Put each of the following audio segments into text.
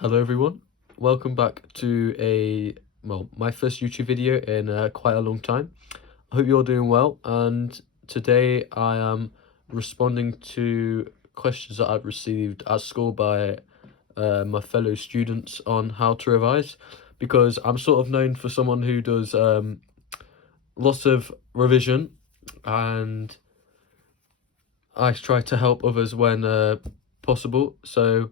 Hello everyone, welcome back to my first YouTube video in quite a long time. I hope you're doing well, and today I am responding to questions that I've received at school by my fellow students on how to revise, because I'm sort of known for someone who does lots of revision, and I try to help others when possible. So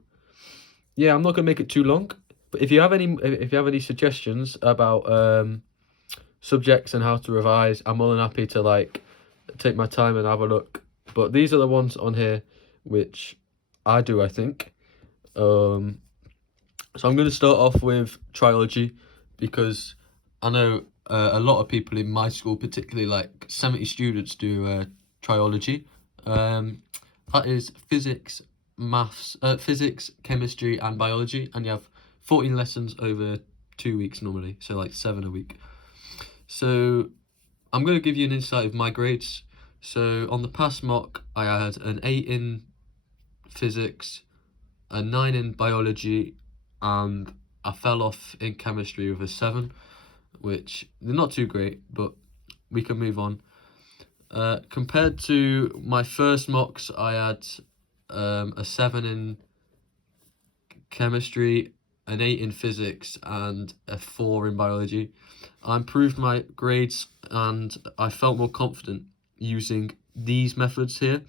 yeah, I'm not gonna make it too long. But if you have any suggestions about subjects and how to revise, I'm more than happy to take my time and have a look. But these are the ones on here which I do, I think. So I'm going to start off with triology, because I know a lot of people in my school, particularly like 70 students, do triology. That is physics, maths, physics, chemistry, and biology, and you have 14 lessons over 2 weeks normally, so like 7 a week. So I'm going to give you an insight of my grades. So on the pass mock, I had an 8 in physics, a 9 in biology, and I fell off in chemistry with a 7, which they're not too great, but we can move on. Compared to my first mocks, I had a 7 in chemistry, an 8 in physics, and a 4 in biology. I improved my grades and I felt more confident using these methods here.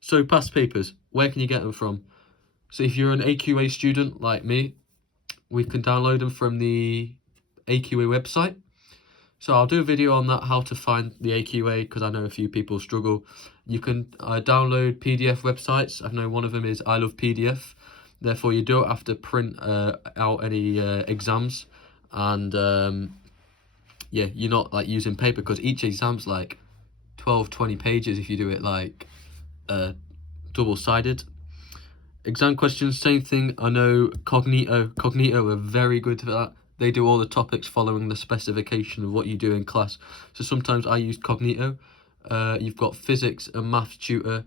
So past papers, where can you get them from? So if you're an AQA student like me, we can download them from the AQA website. So I'll do a video on that, how to find the AQA, because I know a few people struggle. You can download PDF websites. I know one of them is I Love PDF. Therefore, you don't have to print out any exams, and yeah, you're not like using paper, because each exam's like 12-20 pages if you do it like double-sided. Exam questions, same thing. I know Cognito are very good for that. They do all the topics following the specification of what you do in class. So sometimes I use Cognito. You've got physics and maths tutor.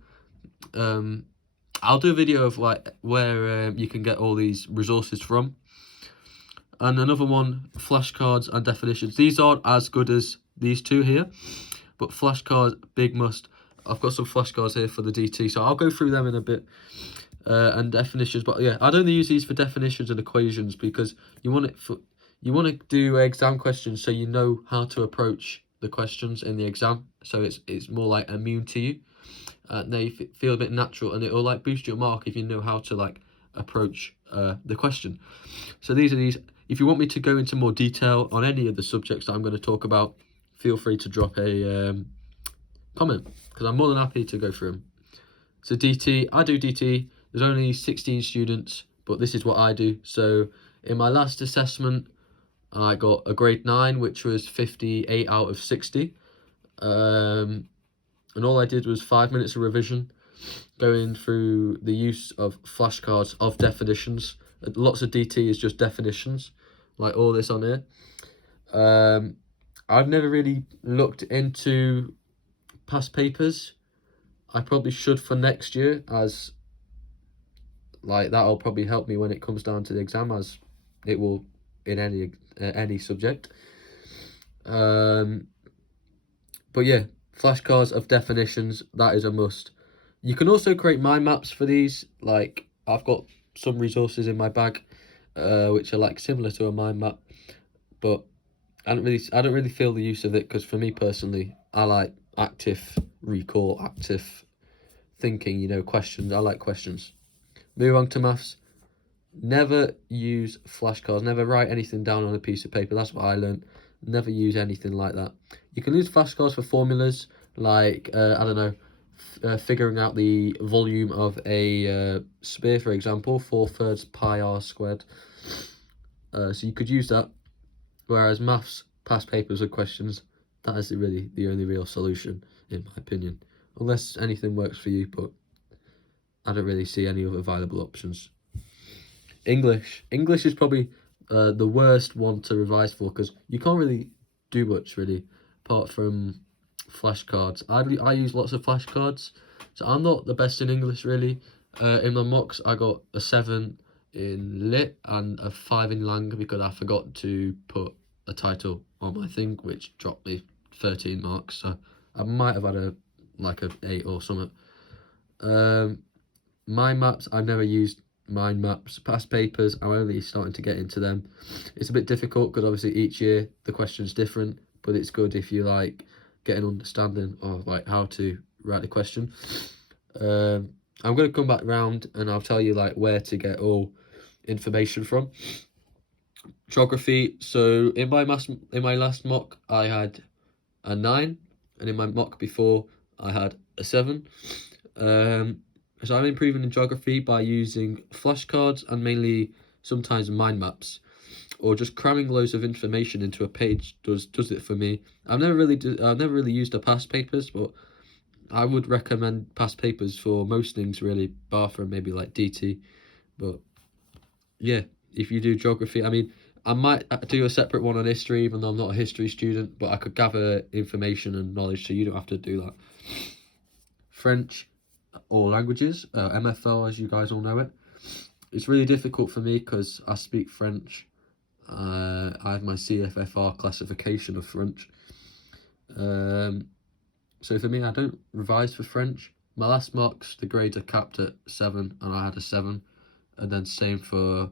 I'll do a video of like where you can get all these resources from. And another one, flashcards and definitions. These aren't as good as these two here, but flashcards, big must. I've got some flashcards here for the DT, so I'll go through them in a bit. And definitions, but yeah, I'd only use these for definitions and equations, because you want to do exam questions so you know how to approach the questions in the exam, so it's more like immune to you, and they feel a bit natural, and it will like boost your mark if you know how to like approach the question. So these are these. If you want me to go into more detail on any of the subjects that I'm going to talk about, feel free to drop a comment, because I'm more than happy to go through them. So DT, I do DT. There's only 16 students, but this is what I do. So in my last assessment, I got a grade 9, which was 58 out of 60. And all I did was 5 minutes of revision, going through the use of flashcards of definitions. Lots of DT is just definitions, like all this on here. I've never really looked into past papers. I probably should for next year, as like that'll probably help me when it comes down to the exam, as it will in any subject. But yeah, flashcards of definitions, that is a must. You can also create mind maps for these. Like I've got some resources in my bag which are like similar to a mind map, but I don't really feel the use of it, because for me personally, I like active recall, active thinking, you know, questions. I like questions. Move on to maths. Never use flashcards. Never write anything down on a piece of paper. That's what I learned. Never use anything like that. You can use flashcards for formulas, like I don't know, figuring out the volume of a sphere, for example, 4/3 pi r squared. So you could use that. Whereas maths, past papers or questions, that is really the only real solution, in my opinion. Unless anything works for you, but I don't really see any other viable options. English is probably the worst one to revise for, because you can't really do much really apart from flashcards. I use lots of flashcards, so I'm not the best in English really. In my mocks I got a 7 in lit and a 5 in lang because I forgot to put a title on my thing, which dropped me 13 marks. So I might have had a 8 or something. Mind maps, I've never used mind maps. Past papers, I'm only starting to get into them. It's a bit difficult because obviously each year the question's different, but it's good if you like get an understanding of like how to write the question. I'm going to come back round and I'll tell you like where to get all information from. Geography, so in my last mock I had a 9, and in my mock before I had a 7. So I'm improving in geography by using flashcards and mainly sometimes mind maps, or just cramming loads of information into a page does it for me. I've never really used the past papers, but I would recommend past papers for most things really, bar from maybe like DT. But yeah, if you do geography, I mean, I might do a separate one on history, even though I'm not a history student, but I could gather information and knowledge, so you don't have to do that. French, or languages, MFL as you guys all know it. It's really difficult for me because I speak French. I have my CFFR classification of French. So for me, I don't revise for French. My last mocks, the grades are capped at 7, and I had a 7. And then same for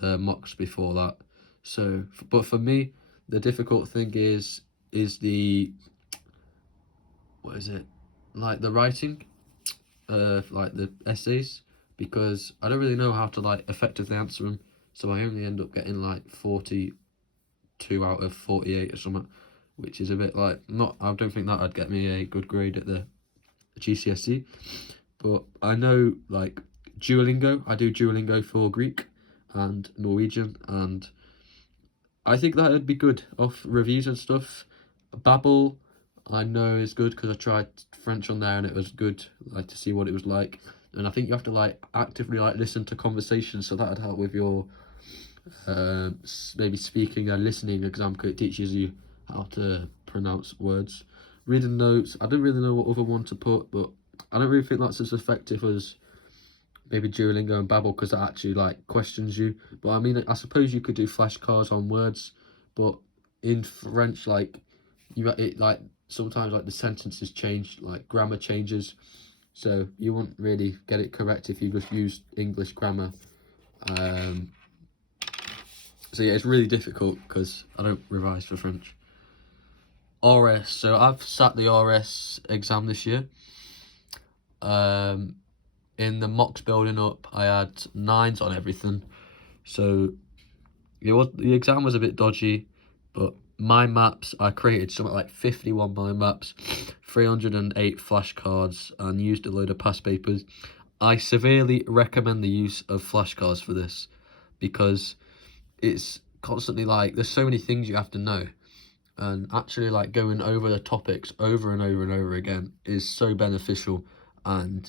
the mocks before that. So, but for me, the difficult thing is the, what is it? Like the writing. Like the essays, because I don't really know how to like effectively answer them, so I only end up getting like 42 out of 48 or something, which is a bit like not. I don't think that would get me a good grade at the GCSE, but I know like Duolingo. I do Duolingo for Greek and Norwegian, and I think that would be good off reviews and stuff. Babbel, I know is good because I tried French on there and it was good, like to see what it was like. And I think you have to like actively like listen to conversations, so that would help with your maybe speaking and listening exam, because it teaches you how to pronounce words. Reading notes, I don't really know what other one to put, but I don't really think that's as effective as maybe Duolingo and Babbel, because that actually like questions you. But I mean, I suppose you could do flashcards on words, but in French, like like sometimes like the sentences change, like grammar changes, so you wouldn't really get it correct if you just used English grammar. So yeah, it's really difficult because I don't revise for French. RS, so I've sat the RS exam this year. In the mocks building up, I had 9s on everything, so the exam was a bit dodgy, but mind maps, I created something like 51 mind maps, 308 flashcards, and used a load of past papers. I severely recommend the use of flashcards for this, because it's constantly like there's so many things you have to know, and actually like going over the topics over and over and over again is so beneficial. And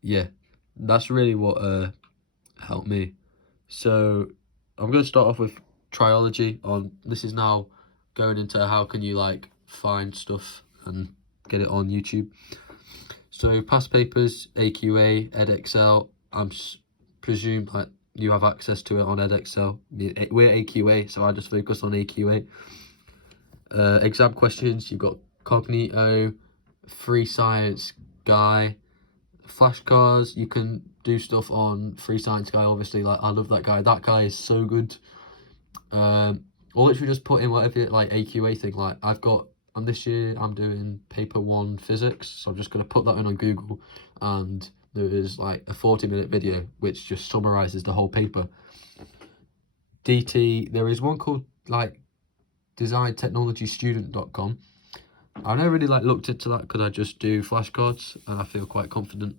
yeah, that's really what helped me. So I'm going to start off with triology. This is now going into how can you like find stuff and get it on YouTube. So past papers, AQA, edXL. I'm presume like you have access to it on edXL. We're AQA, so I just focus on AQA. Exam questions, you've got Cognito, Free Science Guy, flashcards. You can do stuff on Free Science Guy, obviously. Like, I love that guy. That guy is so good. Or literally just put in whatever like AQA thing. Like on this year I'm doing paper 1 physics, so I'm just going to put that in on Google, and there is like a 40-minute video which just summarizes the whole paper. DT, there is one called like designtechnologystudent.com. I never really like looked into that because I just do flashcards and I feel quite confident.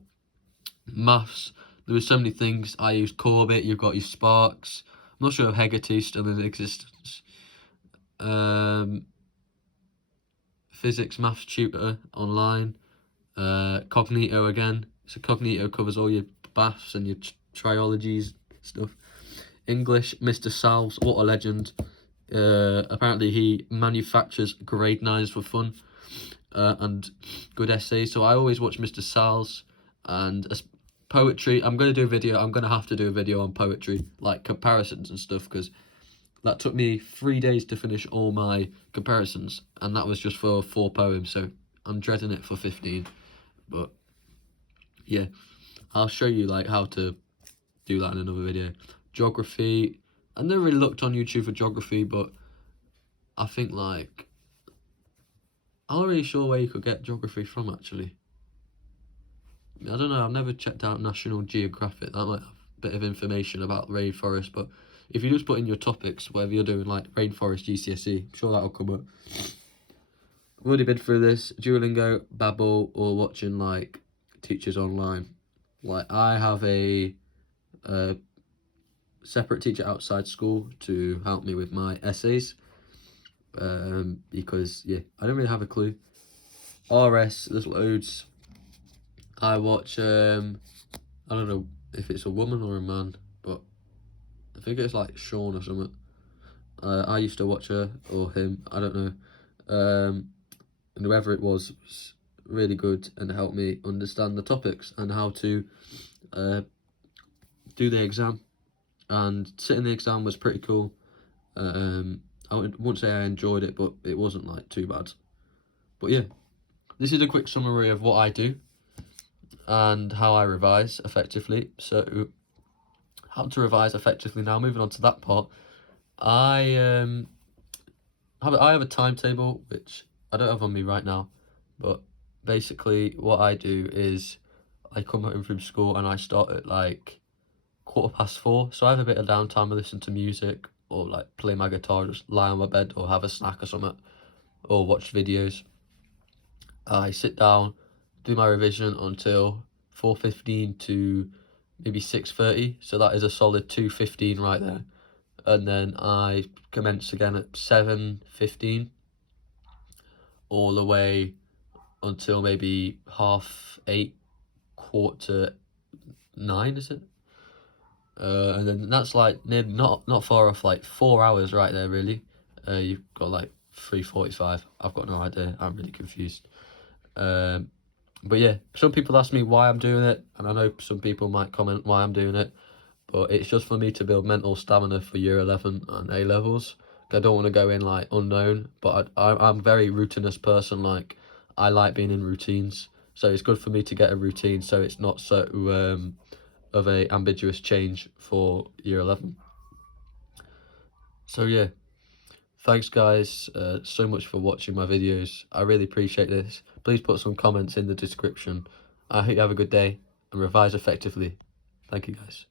Maths, there were so many things. I used Corbett, you've got your Sparks. I'm not sure if Hegarty's still in existence. Physics maths tutor online. Cognito again. So Cognito covers all your baths and your triologies stuff. English, Mr. Salves, what a legend. Apparently he manufactures grade 9s for fun and good essays. So I always watch Mr. Salves, and Poetry, I'm going to do a video. I'm going to have to do a video on poetry, like comparisons and stuff, because that took me 3 days to finish all my comparisons, and that was just for 4 poems, so I'm dreading it for 15. But yeah, I'll show you like how to do that in another video. Geography, I never really looked on YouTube for geography, but I think like I'm not really sure where you could get geography from actually. I don't know, I've never checked out National Geographic. That might have a bit of information about rainforest, but if you just put in your topics, whether you're doing like rainforest GCSE, I'm sure that'll come up. I've already been through this, Duolingo, Babbel, or watching like teachers online. Like I have a separate teacher outside school to help me with my essays, because yeah, I don't really have a clue. RS, there's loads. I watch I don't know if it's a woman or a man, but I think it's like Sean or something. I used to watch her or him, I don't know. And whoever it was really good and helped me understand the topics and how to do the exam. And sitting the exam was pretty cool. I wouldn't say I enjoyed it, but it wasn't like too bad. But yeah, this is a quick summary of what I do and how I revise effectively. So how to revise effectively now, moving on to that part. I have a timetable, which I don't have on me right now, but basically what I do is I come home from school and I start at like 4:15, so I have a bit of downtime. I listen to music or like play my guitar, just lie on my bed or have a snack or something, or watch videos. I sit down, do my revision until 4:15 to maybe 6:30, so that is a solid 2:15 right there. And then I commence again at 7:15 all the way until maybe 8:30, 9:45, is it? And then that's like not far off, like 4 hours right there really. You've got like 3:45. I've got no idea, I'm really confused. But yeah, some people ask me why I'm doing it, and I know some people might comment why I'm doing it, but it's just for me to build mental stamina for year 11 and A levels. I don't want to go in like unknown, but I'm a very routinous person. Like I like being in routines, so it's good for me to get a routine, so it's not so of a ambiguous change for year 11. So yeah, thanks guys so much for watching my videos. I really appreciate this. Please put some comments in the description. I hope you have a good day and revise effectively. Thank you guys.